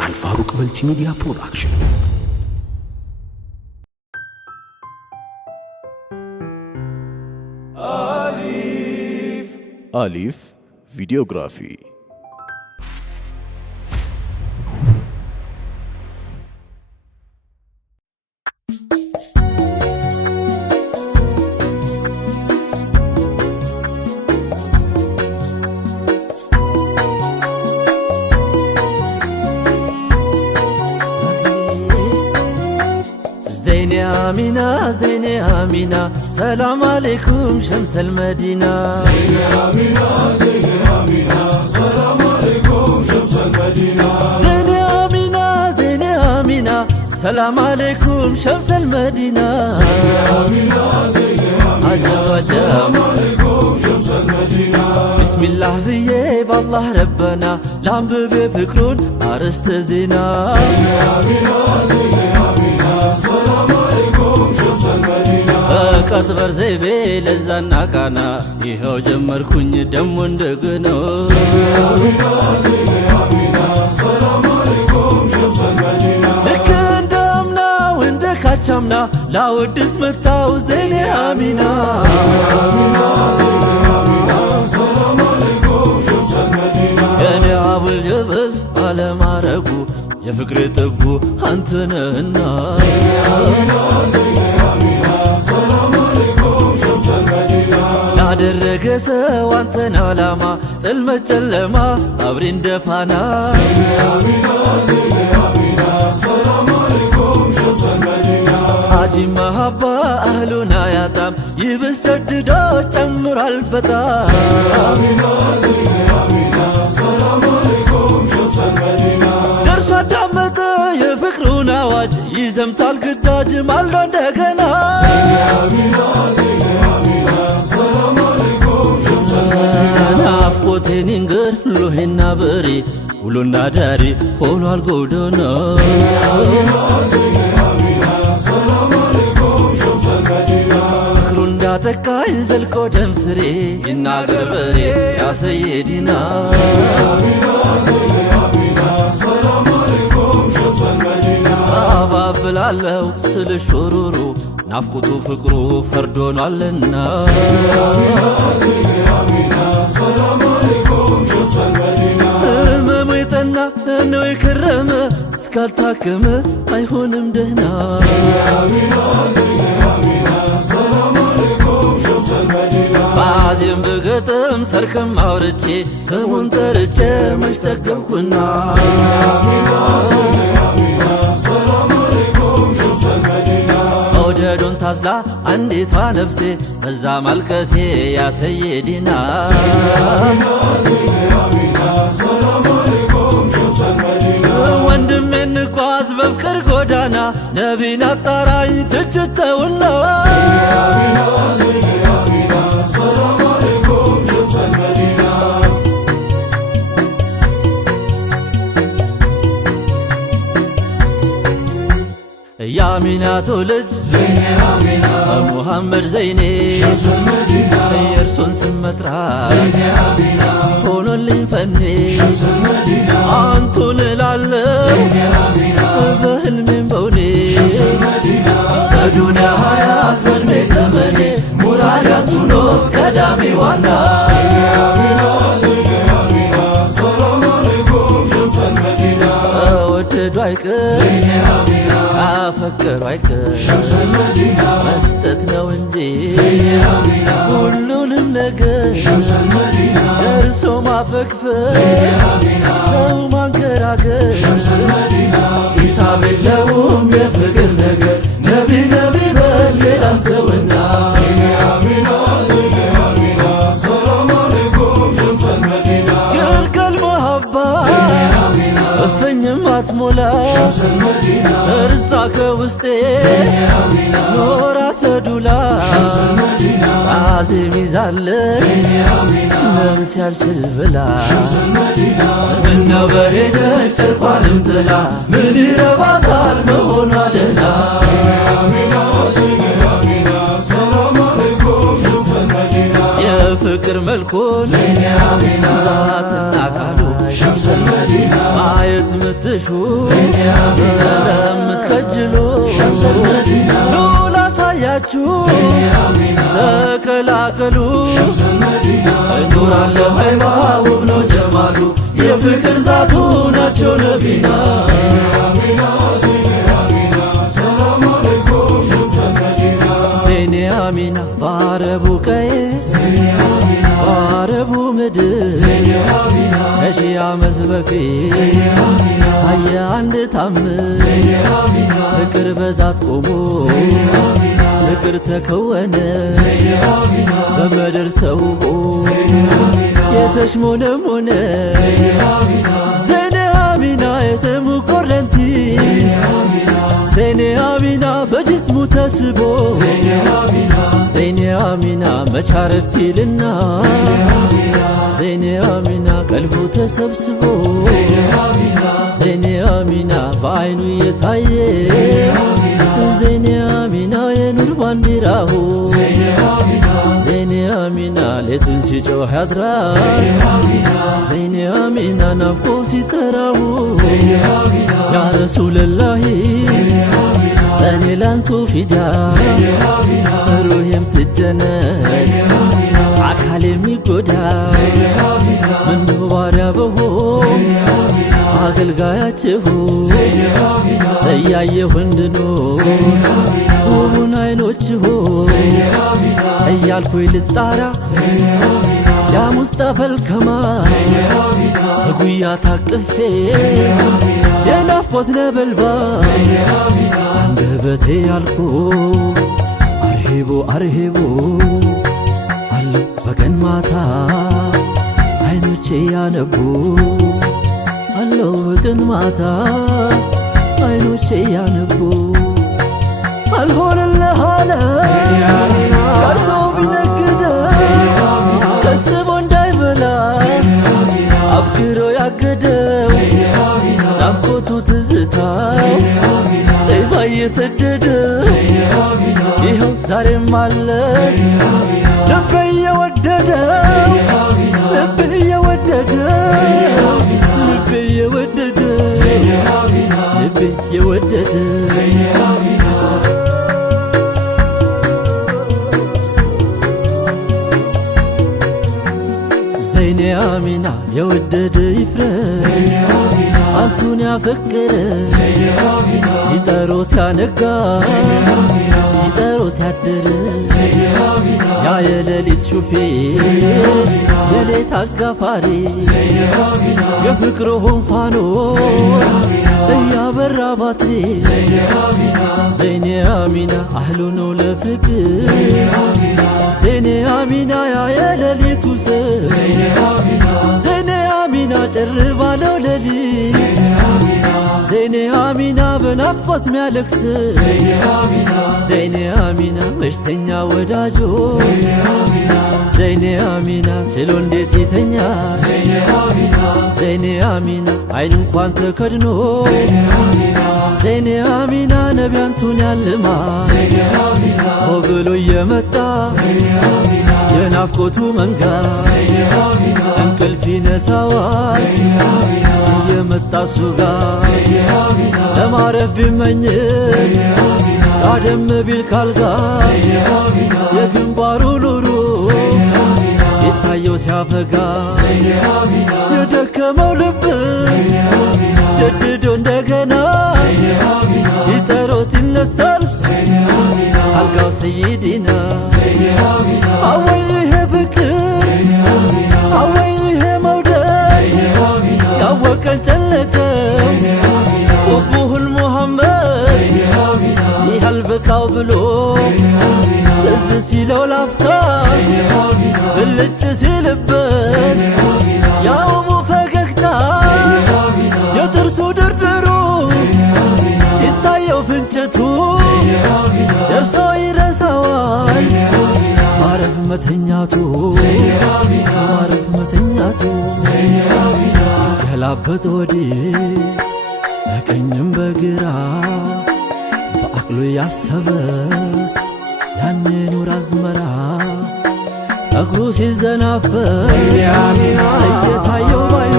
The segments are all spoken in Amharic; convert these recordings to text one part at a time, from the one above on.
الفاروق ملتي ميديا برودكشن. أليف فيديوغرافي. زيني آمينة زيني آمينة سلام عليكم شمس المدينة. زيني آمينة زيني آمينة سلام عليكم شمس المدينة. زيني آمينة زيني آمينة سلام عليكم شمس المدينة. زيني آمينة زيني آمينة سلام عليكم شمس المدينة. بسم الله بيه بالله ربنا لانبب فكرون أرست زينة. زيني آمينة زيني آمينة سلام عليكم شمس المدينة. كتبر زيبي لزانا كانا يهو جمر كوني دمو ندقنا. زيني آمينة زيني آمينة سلام عليكم شمس المدينة. لكن دمنا وندك هاتشامنا لا ودس متاو زيني آمينة. زيني آمينة زيني آمينة سلام عليكم شمس المدينة. يعني أبو الجبل على ما رقو يفكر تقو أنتنا. زيني آمينة زيني آمينة سلام عليكم شمس المدينة. لا درق سوى أنتنا لما تلمت جلما أبرين دفانا. زيني آمينة زيني آمينة سلام عليكم شمس المدينة. حاجي محبة أهلنا ياتم يبس جددو تمر البتا. زيني آمينة زيني آمينة سلام عليكم شمس المدينة. درس الدمت يفكرون واج يزمت القداج مالدون دقنا. زيني آمينة زيني آمينة سلام عليكم شمس المدينة. نافقوتين ينقر لوهنا بري ولونا داري هونو القودونا. زيني آمينة زيني آمينة سلام عليكم شمس المدينة. فكرون داتك ينزل قدم سري يناقر بري يا سيدنا. زيني آمينة زيني آمينة سلام عليكم شمس المدينة. አባብላለው ስለ ሾሮሮ ናፍቆቱ ፍቅሩ ፈርዶናልና። زيني آمينة زيني آمينة سلام عليكم شمس المدينة. ህመሙ የጠና ነው የከረመ እስካልታከመ አይሆንም ደህና። زيني آمينة زيني آمينة سلام عليكم شمس المدينة. ባዜም ብገጥም ሰርክም አውርቼ ስሙን ጠርቼ መሽጠገምኩና። زيني آمينة زيني آمينة سلام عليكم شمس المدينة. መውደዱን ታዝላ አንዲቷ ነፍሴ በዛ ማልቀሴ ያ ሰይዲና። آمينة زيني آمينة سلام عليكم شمس المدينة. ወንድሜ እንጓዝ በፍቅር ጎዳና ነቢን አጣራኝ ትችተውና። زيني آمينة زيني آمينة سلام عليكم شمس المدينة. የአሚናቱ ልጅ زيني آمينة ሙሐመድ ዘይኔ شمس المدينة. የእርሶን ስም መጥራት زيني آمينة ሆኖልኝ ፈኔ شمس المدينة. አንቱን እላለሁ زيني آمينة በህልሜም በውኔ። شمس المدينة. በዱንያ ሀያት በእድሜ ዘመኔ ሙራድ ያንቱ ኖት ቀዳሚ ዋና። زيني آمينة زيني آمينة سلام عليكم شمس المدينة. ወደዱ አይቀር زيني آمينة አፈቀሩ አይቀር شمس المدينة. መስጠት ነው እንጂ زيني آمينة ሁሉንም ነገር شمس المدينة. ደርሶ ማፈግፈግ زيني آمينة ተው ማንገራገር። شمس المدينة. ሂሳብ የለውም የፍቅር ነገር ነቢ ነቢ በል ሌላም ተውና። زيني آمينة زيني آمينة سلام عليكم شمس المدينة. ግልገል መሃባ زيني آمينة እፍኝም አትሞላ شمس المدينة. ሰርዛ ከውስጤ زيني آمينة ኖራ ተዱላ። شمس المدينة. አዜም ይዛለች زيني آمينة ነብስ ያልችል ብላ። شمس المدينة. ምነው በሄደች ጨርቋንም ጥላ ምን ይረባታል መሆኗ ደህና። زيني آمينة زيني آمينة سلام عليكم شمس المدينة. የፍቅር መልኩን ዘይኔ አሚና ዛትና ቃሉ ሸምሱል መዲና ማየት ምትሹ ዘይኔ አሚና ለምትከጅሉ ሸምሱል መዲና ኑ ላሳያችሁ ዘይኔ አሚና ተቀላቀሉ ሸምሱል መዲና ኑራለሁ ሀይባ ውብ ነው ጀማሉ የፍቅር ዛቱ ናቸው ነቢና ዘይኔ አሚና ዘይኔ አሚና ሰላም አለይኩም ሸምሱል መዲና ዘይኔ አሚና በአረቡ ቀዬ ዘይኔ አሚና በአረቡ ምድር ዘይኔ አሚና ከሺህ ዓመት በፊት ዘይኔ አሚና አየ አንድ ታምር ዘይኔ አሚና ፍቅር በዛት ቆሞ ዘይኔ አሚና ፍቅር ተከወነ ዘይኔ አሚና በምድር ተውቦ ዘይኔ አሚና የተሽሞነሞነ ዘይኔ አሚና ዘይኔ አሚና የስሙ ኮረንቲ ዘይኔ አሚና ዘይኔ አሚና በጅስሙ ተስቦ ዘይኔ አሚና ዘይኔ አሚና መቻረፍ ይልና ዘይኔ አሚና ዘይኔ አሚና ቀልቡ ተሰብስቦ ዘይኔ አሚና ዘይኔ አሚና በአይኑ የታየ ዘይኔ አሚና የኑር ባንዲራሁ ዘይኔ አሚና ዘይኔ አሚና ሌቱን ሲጮህ ያድራል ዘይኔ አሚና ናፍቆ ሲጠራው ዘይኔ አሚና ያ ረሱለላሂ እኔ ላንቱ ፊዳ ሩሄም ትጀነን አካል የሚጎዳ ምነው ባሪያ በሆን አገልጋያችሁ እያየሁ እንድኖር ውቡን አይኖችሁ እያልኩኝ ልጣራ ያ ሙስጠፈል ከማል በጉያ ታቅፌ የናፍቆት ነበልባል አንደበቴ ያልኩ አርሄቦ አርሄቦ አለው በቀን ማታ አይኖቼ ያነቡ አለው በቀን ማታ አይኖቼ ያነቡ አልሆነልህ አለ ቀርሶ ቢነግደ ከስቦ እንዳይበላ አፍቅሮ ያገደው ናፍቆቱ ትዝታው ጠይባ እየሰደደው ይኸው ዛሬም አለ ልቤ እየወደደው ልቤ እየወደደው ልቤ እየወደደው ልቤ እየወደደው ዘይኔ አሚና የወደደ ይፍረስ አንቱን ያፈቀረ ሲጠሮት ያነጋ ሲጠሮት ያደረ ያ የሌሊት ሹፌር የሌት አጋፋሪ የፍቅርህን ፋኖስ እያበራ ባትሪ ዘይኔ አሚና አህሉ ነው ለፍቅር ዘይኔ አሚና ያ የሌሊቱ ሰው ዘይኔ አሚና ጭር ባለው ሌሊት ዘይኔ አሚና በናፍቆት ሚያለቅስ ዘይኔ አሚና መሽተኛ ወዳጆ ዘይኔ አሚና ችሎ እንዴት ይተኛ ዘይኔ አሚና አይን እንኳን ተከድኖ ዘይኔ አሚና ነቢያንቱን ያልማ ሆ ብሎ እየመጣ የናፍቆቱ መንጋ እንቅልፍ ይነሳዋል እየመጣ እሱ ጋር ለማረፍ ቢመኝ ጋደም ቢል ካልጋ የግንባሩ ኑሩ ሲታየው ሲያፈጋ የደከመው ልብ ጀድዶ እንደገና ሊጠሮት ይነሳል አልጋው ሰይዲና አወይ ይሄ ፍቅር አወይ ይሄ መውደድ ያወቀን ጨለቀው ወቡሁል ሙሐመድ ይሃል በቃው ብሎ ትዝ ሲለው ላፍታ ብልጭ ሲልበት ያውሙ ፈገግታ የጥርሱ ድርድሩ ሲታየው ፍንጭቱ ደርሶ ይረሳዋል ማረፍ መተኛቱ ማረፍ መተኛቱ ገላበጥ ወዲህ በቀኝም በግራ በአቅሉ ያሰበ ያኔ ኑር አዝመራ ጸጉሩ ሲዘናፈር እየታየው ባዩ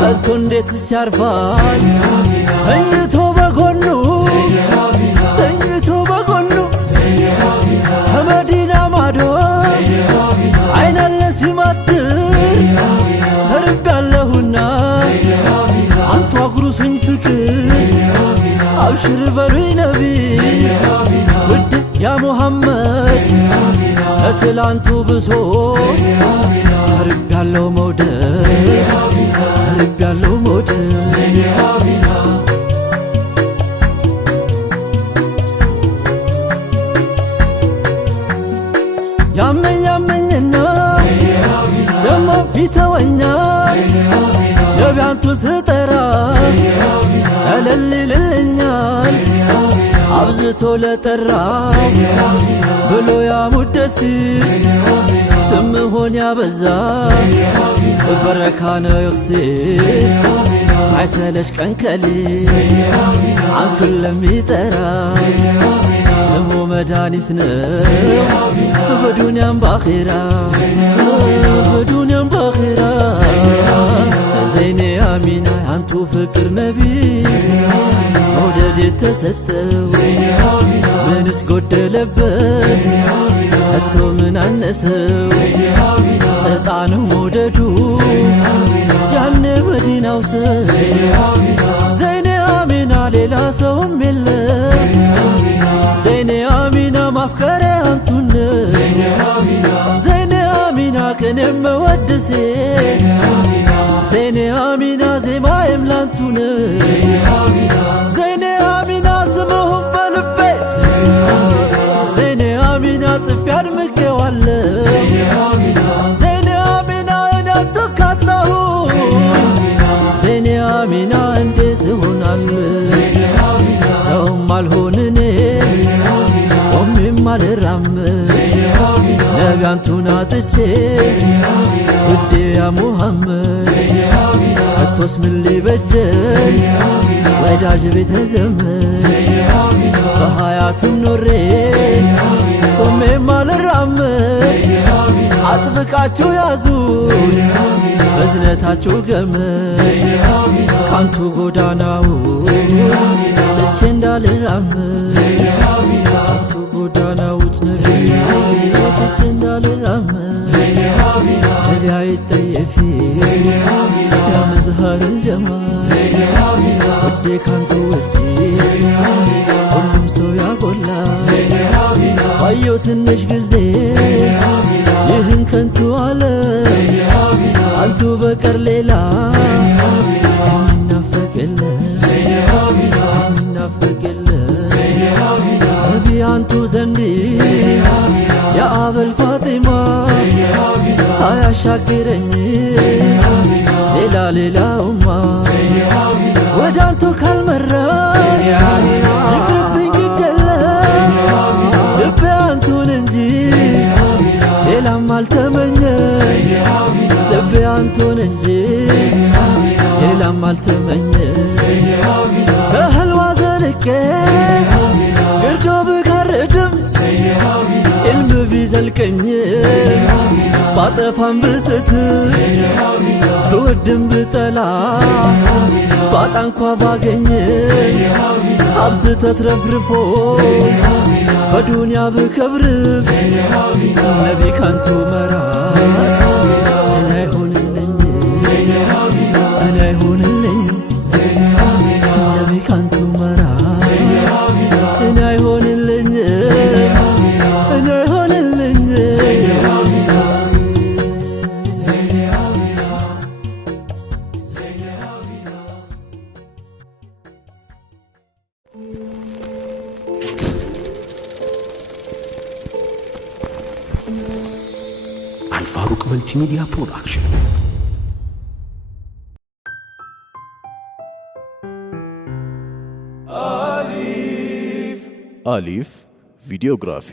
ከቶ እንዴት ሲያርፋል ተኝቶ በጎኑ ከመዲና ማዶ አይናለ ሲማትር ተርብ ያለሁና አንቱ አጉርሱኝ ፍቅር አብሽር በሉኝ ነቢ ውድ ያ ሙሐመድ ለትላንቱ ብሶ ተርብ ያለው መውደድ ተርብ ያለው መውደድ ያመኝና ደሞ ቢተወኛል ነቢያንቱ ስጠራ ተለልልልኛል አብዝቶ ለጠራ ብሎ ያሙደሲ ስምሆን ያበዛ በረካነ ይኽሲ ሳይሰለች ቀንከሊ አንቱን ለሚጠራ ስሙ መድኃኒት ነው በዱንያም ባኺራ በዱንያም ባኺራ ዘይኔ አሚና አንቱ ፍቅር ነቢ መውደድ የተሰጠው ምንስ ጎደለበት ከቶ ምን አነሰው እጣነው መውደዱ ያኔ መዲናው ሰው ዘይኔ አሚና ሌላ ሰውም የለ ዘይኔ አሚና ማፍቀሪያ አንቱነ ዘይኔ አሚና ቅኔ መወድሴ ዘይኔ አሚና ዜማዬም ላንቱነ ዘይኔ አሚና ስምሁም በልቤ ዘይኔ አሚና ጽፌ አድምቄዋለ ዘይኔ አሚና እናንተ ካጣሁ ዘይኔ አሚና እንዴት እሆናል ሰውም አልሆንኔ ቆሜም አልራመድ ነቢያንቱን አጥቼ ውዴ ያ ሙሐመድ ከቶስ ምን ሊበጀኝ ወዳጅ ቤተ ዘመድ በሀያቱም ኖሬ ቆሜም አልራመድ አጥብቃችሁ ያዙ በዝነታችሁ ገመድ ካንቱ ጎዳናው ጽቼ እንዳልራመድ ካንቱ ጎዳናዎች ነገር ጽቼ እንዳልራመድ ነቢያ ይጠየፊ ያ መዝሃር الجمال ውዴ ካንቱ ውጪ ሁሉም ሰው ያጎላ ባየው ትንሽ ጊዜ ይህን ከንቱ አለ አንቱ በቀር ሌላ ነቢ አንቱ ዘንድ የአበል ፋጢማ አያሻግረኝ ሌላውማ ወደ አንቱ ካልመራ ይቅርብኝ ግደለ ልቤ አንቱን እንጂ ሌላም አልተመኘ ልቤ አንቱን እንጂ ሌላም አልተመኘ ከህልዋ ዘልቄ ግርዶ ብጋርድም ኢልም ቢዘልቀኝ ባጠፋም ብስት ብወድም ብጠላ ባጣ እንኳ ባገኝ ሀብት ተትረፍርፎ በዱንያ ብከብር ነቢ ካንቱ መራ እኔ አይሆንልኝ እኔ አይሆንልኝ ነቢ ካንቱ መራ እኔ አይሆንልኝ እኔ አይሆንልኝ አልፋሩቅ መልቲሚዲያ ፕሮዳክሽን አሊፍ ቪዲዮግራፊ